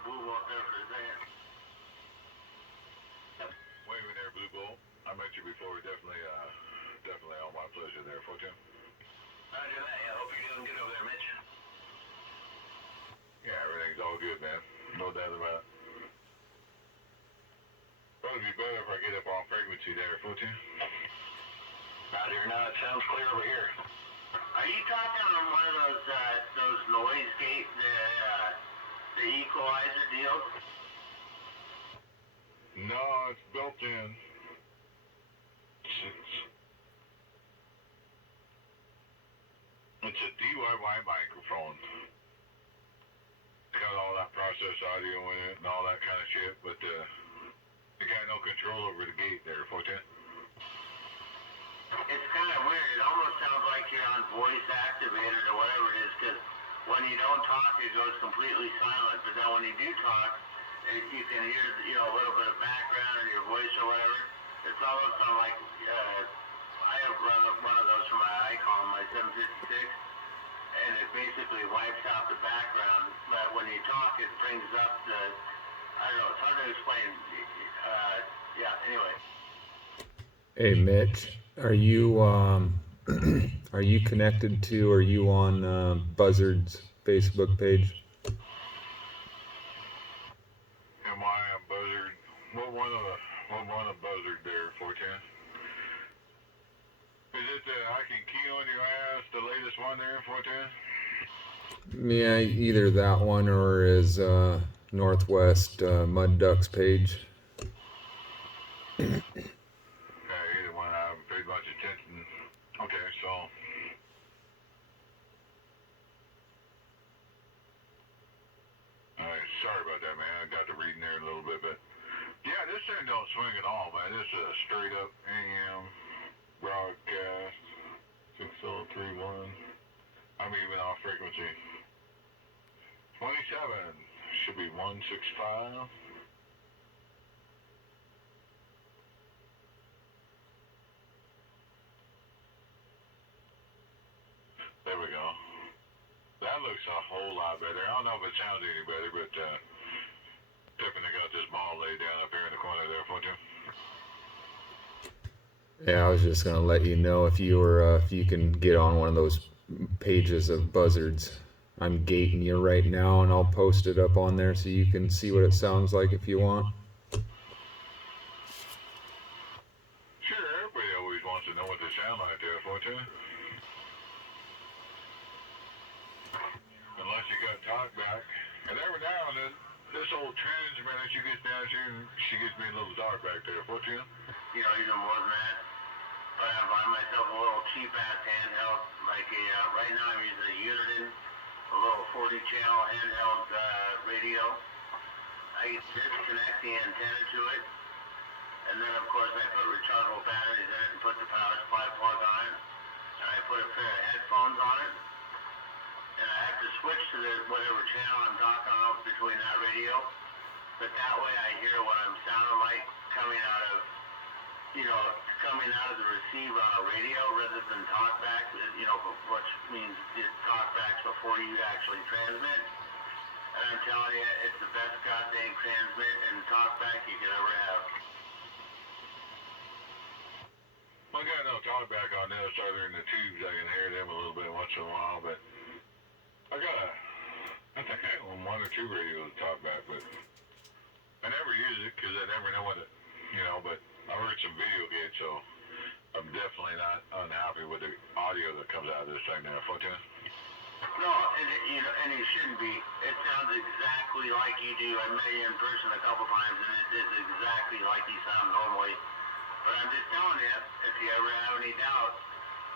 the Blue Ball there for a second. Waving there, Blue Bull. I met you before. Definitely all my pleasure there, Fortune. Roger that. I hope you're doing good over there, Mitch. Yeah, everything's all good, man. No doubt about it. Probably be better if I get up on frequency there, Fortune. Roger. No, it sounds clear over here. Are you talking on one of those noise gate, the equalizer deals? No, it's built in. It's a DIY microphone. Got all that processed audio in it and all that kind of shit, but you got no control over the gate there, Fortune. It's kind of weird. It almost sounds like you're on voice activated or whatever it is, because when you don't talk, it goes completely silent. But then when you do talk, you can hear a little bit of background in your voice or whatever. It's almost sound like I have run one of those for my Icon, my 756, and it basically wipes out the background. But when you talk, it brings up the, I don't know, it's hard to explain. Yeah, anyway. Hey Mitch, are you are you connected to? Are you on Buzzard's Facebook page? Am I a Buzzard? What one of Buzzard there, Fortune? Is it the I Can Key on Your Ass, the latest one there, Fortune? Yeah, either that one or is Northwest Mud Ducks page. Either one. I haven't paid much attention. Okay, so. Alright, sorry about that, man. I got to reading there a little bit, but yeah, this thing don't swing at all, man. This is a straight up AM broadcast 6031. I'm even off frequency. 27 should be 165. There we go. That looks a whole lot better. I don't know if it sounds any better, but definitely got this ball laid down up here in the corner there for you. Yeah, I was just gonna let you know if you can get on one of those pages of Buzzards. I'm gating you right now, and I'll post it up on there so you can see what it sounds like if you want. Sure, everybody always wants to know what they sound like there, for you. Unless you got talk back. And every now and then, this old transmitter, she gets down here and she gives me a little talk back there, for you. You know, even more than that. But I buy myself a little cheap-ass handheld, like right now I'm using a Uniden, a little 40-channel handheld radio. I disconnect the antenna to it, and then of course I put rechargeable batteries in it and put the power supply plug on it, and I put a pair of headphones on it, and I have to switch to whatever channel I'm talking on between that radio, but that way I hear what I'm sounding like coming out of the receiver on a radio rather than talkback, which means it's talkbacks before you actually transmit. And I'm telling you, it's the best goddamn transmit and talkback you could ever have. I got no talkback on this other than the tubes. I can hear them a little bit once in a while, but I think I own one or two radios to talkback, but I never use it because I never know what it, but I heard some video gates, so I'm definitely not unhappy with the audio that comes out of this thing now, Fortune. No, and you shouldn't be. It sounds exactly like you do. I met you in person a couple times, and it is exactly like you sound normally. But I'm just telling you, if you ever have any doubts,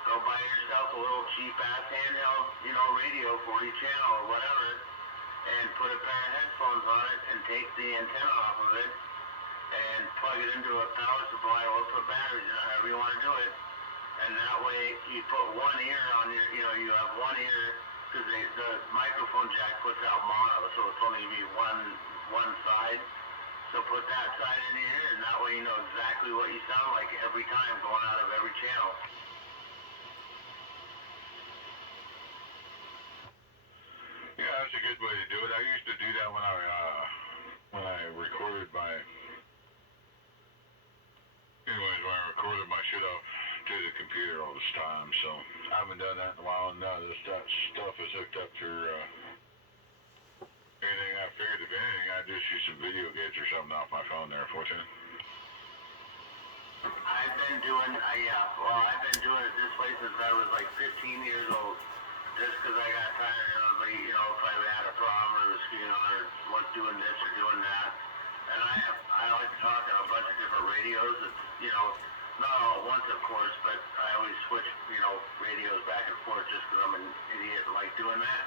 go buy yourself a little cheap-ass handheld, radio, 40 channel or whatever, and put a pair of headphones on it and take the antenna off of it and plug it into a power supply or put batteries in it, however you want to do it. And that way you put one ear on you have one ear, because the microphone jack puts out mono, so it's only be one side. So put that side in your ear, and that way you know exactly what you sound like every time going out of every channel. Yeah, that's a good way to do it. I used to do that when I recorded my shit off to the computer all this time, so I haven't done that in a while, and now that stuff is hooked up to anything. I figured if anything, I'd just use some video games or something off my phone there, 14. I've been doing it this way since I was like 15 years old. Just because I got tired of everybody, if I had a problem or was, or was doing this or doing that. And I like to talk on a bunch of different radios. It's, not all at once, of course, but I always switch, radios back and forth just because I'm an idiot and like doing that.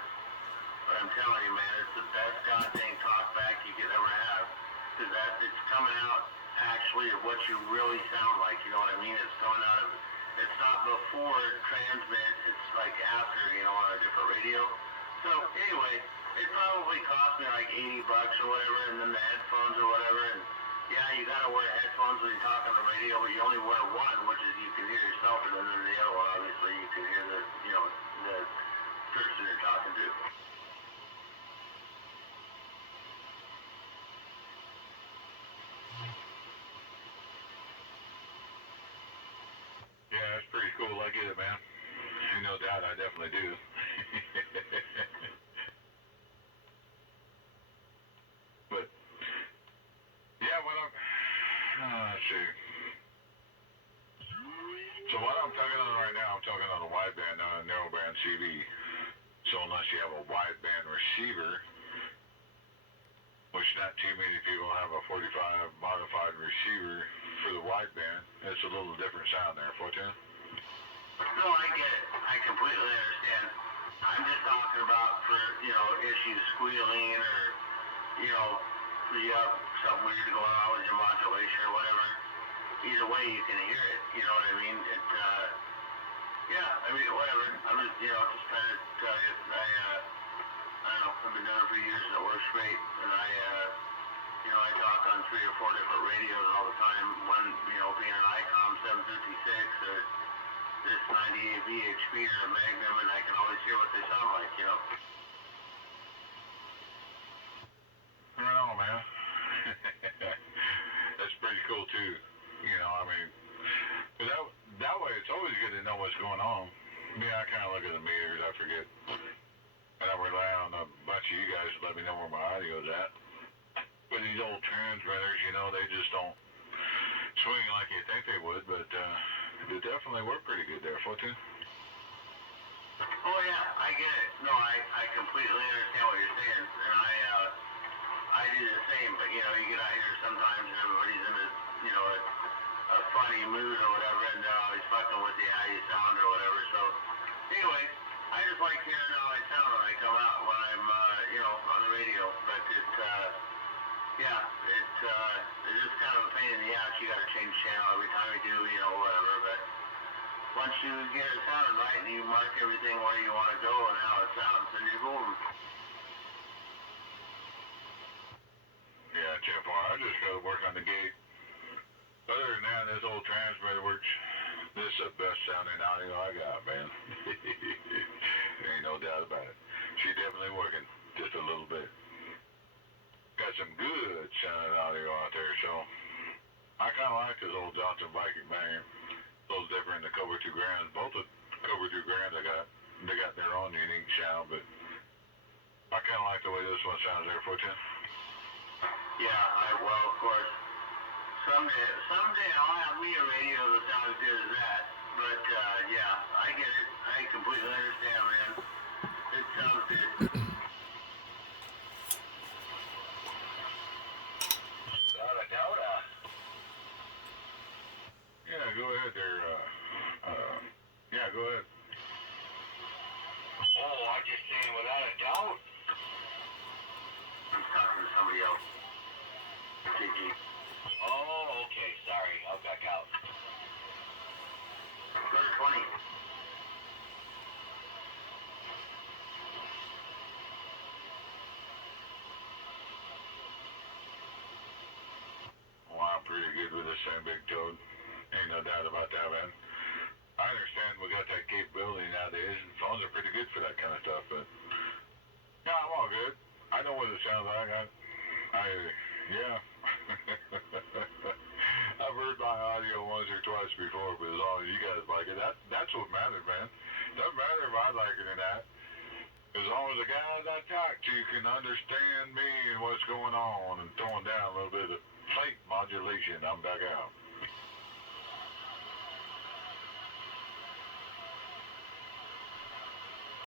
But I'm telling you, man, it's the best goddamn talkback you could ever have. Because it's coming out actually of what you really sound like, you know what I mean? It's coming out of, it's not before transmit, it's like after, on a different radio. So anyway, it probably cost me like $80 or whatever, and then the headphones or whatever, and yeah, you gotta wear headphones when you talk on the radio, but you only wear one, which is you can hear yourself, and then the other one, obviously, you can hear the person you're talking to. Yeah, that's pretty cool. I get it, man. No doubt, I definitely do. But yeah, let's see. So what I'm talking on right now, I'm talking on a wideband, not a narrowband CV. So unless you have a wideband receiver, which not too many people have a 45 modified receiver for the wideband, it's a little different sound there, 14. No, I get it. I completely understand. I'm just talking about for, issues squealing or, you have something weird going on with your modulation or whatever. Either way, you can hear it. You know what I mean? Whatever. I'm just, just trying to tell you. I don't know. I've been doing it for years and it works great. And I talk on 3 or 4 different radios all the time. One, being an ICOM 756 or this 98V HP or a Magnum, and I can always hear what they sound like, Right on, man. That's pretty cool too. That way it's always good to know what's going on. I kind of look at the meters, I forget. And I rely on a bunch of you guys to let me know where my audio's at. But these old transmitters, they just don't swing like you think they would, but they definitely work pretty good there, 14. Oh yeah, I get it. No, I completely understand what you're saying, and I do the same. But you get out here sometimes, and everybody's in a funny mood or whatever, and they're always fucking with you how you sound or whatever. So anyway, I just like hearing how I sound when I come out when I'm on the radio. But it's just kind of a pain in the ass. You got to change channel every time you do, whatever. But once you get it sounding right and you mark everything where you want to go and how it sounds, then you're golden. Yeah, Jeff, I just got to work on the gate. Other than that, this old transmitter works. This is the best sounding audio I got, man. Ain't no doubt about it. She's definitely working just a little bit. Got some good sounding audio out there, so I kind of like this old Johnson Viking Bang. A little different than the Cobra 2 Grands. Both the Cobra 2 Grands they got their own unique sound, but I kind of like the way this one sounds there, 14. Yeah, well, of course. Someday I'll have me a radio that sounds as good as that. But yeah, I get it. I completely understand, man. It sounds good. Yeah, go ahead there. Yeah, go ahead. Oh, I just saying without a doubt. I'm talking to somebody else. GG. Oh, okay. Sorry. I'll back out. Go to 20. Well, I'm pretty good with this same big toad. Ain't no doubt about that, man. I understand we got that capability nowadays, and phones are pretty good for that kind of stuff, but yeah, I'm all good. I know what it sounds like. Yeah. I've heard my audio once or twice before, but as long as you guys like it, that's what matters, man. Doesn't matter if I like it or not. As long as the guys I talk to can understand me and what's going on and throwing down a little bit of plate modulation, I'm back out.